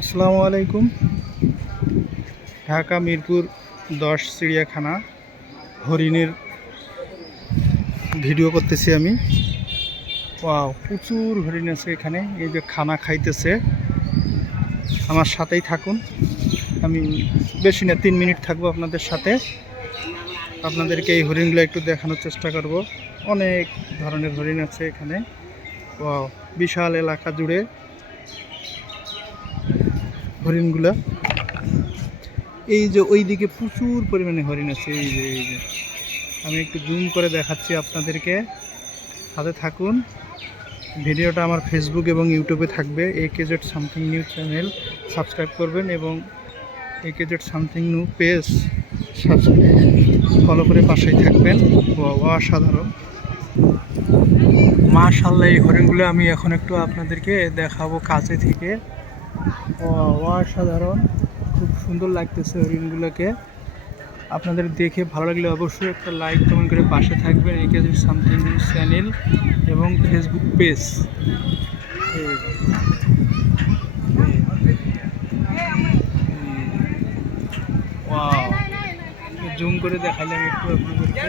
আসসালামু আলাইকুম। ঢাকা মিরপুর দশ চিড়িয়াখানা হরিণের ভিডিও করতেছি আমি। ওয়াও, প্রচুর হরিণ আছে এখানে। এই যে খানা খাইতেছে। আমার সাথেই থাকুন। আমি বেশি না, তিন মিনিট থাকব আপনাদের সাথে। আপনাদেরকে এই হরিণগুলো একটু দেখানোর চেষ্টা করব। অনেক ধরনের হরিণ আছে এখানে। ওয়াও, বিশাল এলাকা জুড়ে। হরিণগুলা। এই যে ওই দিকে প্রচুর পরিমাণে হরিণ আছে, এই যে এই যে। আমি একটু জুম করে দেখাচ্ছি আপনাদেরকে। সাথে থাকুন। ভিডিওটা আমার ফেসবুক এবং ইউটিউবে থাকবে। A KZ something new channel subscribe করবেন এবং A KZ something new page follow করে পাশেই থাকবেন। অসাধারণ। মাশাল্লাহ এই হরিণগুলো আমি এখন একটু আপনাদেরকে দেখাবো কাছে থেকে। অসাধারণ। খুব সুন্দর লাগতেছে হরিণগুলোকে আপনাদের দেখে ভালো লাগলে অবশ্যই একটা লাইক কমেন্ট করে পাশে থাকবেন এই কেজি সামথিং নিউজ চ্যানেল এবং ফেসবুক পেজ জুম করে দেখাইলাম একটু আপনাদেরকে।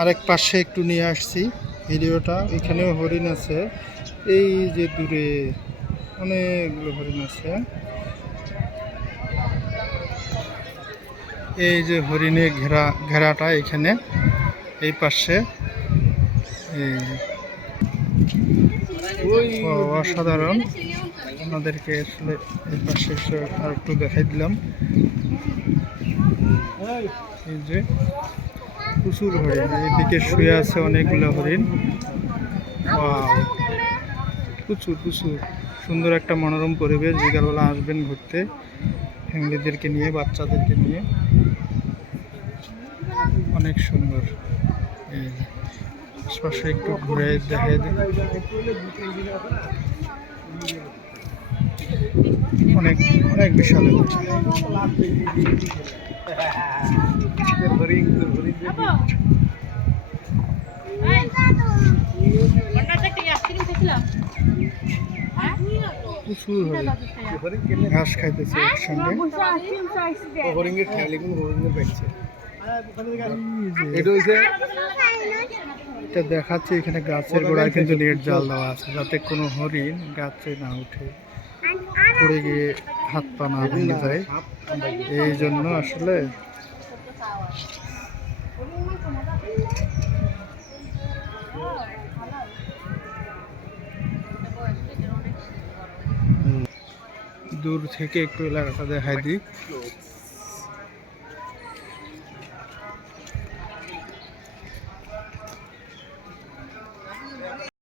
আরেক পাশে একটু নিয়ে আসছি ভিডিওটা। এখানেও হরিণ আছে। এই যে দূরে অনেকগুলো হরিণ আছে। এই যে হরিণে ঘেরা ঘেরাটা এখানে এই পাশে। অসাধারণ। আপনাদেরকে আসলে এই পাশে আর একটু দেখাই দিলাম। এই যে প্রচুর হরিণ এইদিকে শুয়ে আছে অনেকগুলো হরিণ! প্রচুর প্রচুর সুন্দর একটা মনোরম পরিবেশ, বিকালবেলা আসবেন ঘুরতে, ফ্যামিলিদেরকে নিয়ে, বাচ্চাদেরকে নিয়ে। অনেক সুন্দর। আশপাশে একটু ঘুরে দেখে অনেক অনেক বিশাল হয়েছে প্রচুর ঘাস খাইতেছে একসঙ্গে? এই যে, এটা দেখাচ্ছে এখানে গাছের গোড়ায় কিন্তু নেট জাল দেওয়া আছে যাতে কোনো হরিণ গাছে না উঠে পড়ে গিয়ে হাত পা না ভেঙে যায়। এই জন্য আসলে দূর থেকে একটু এলাকাটা দেখাই দিই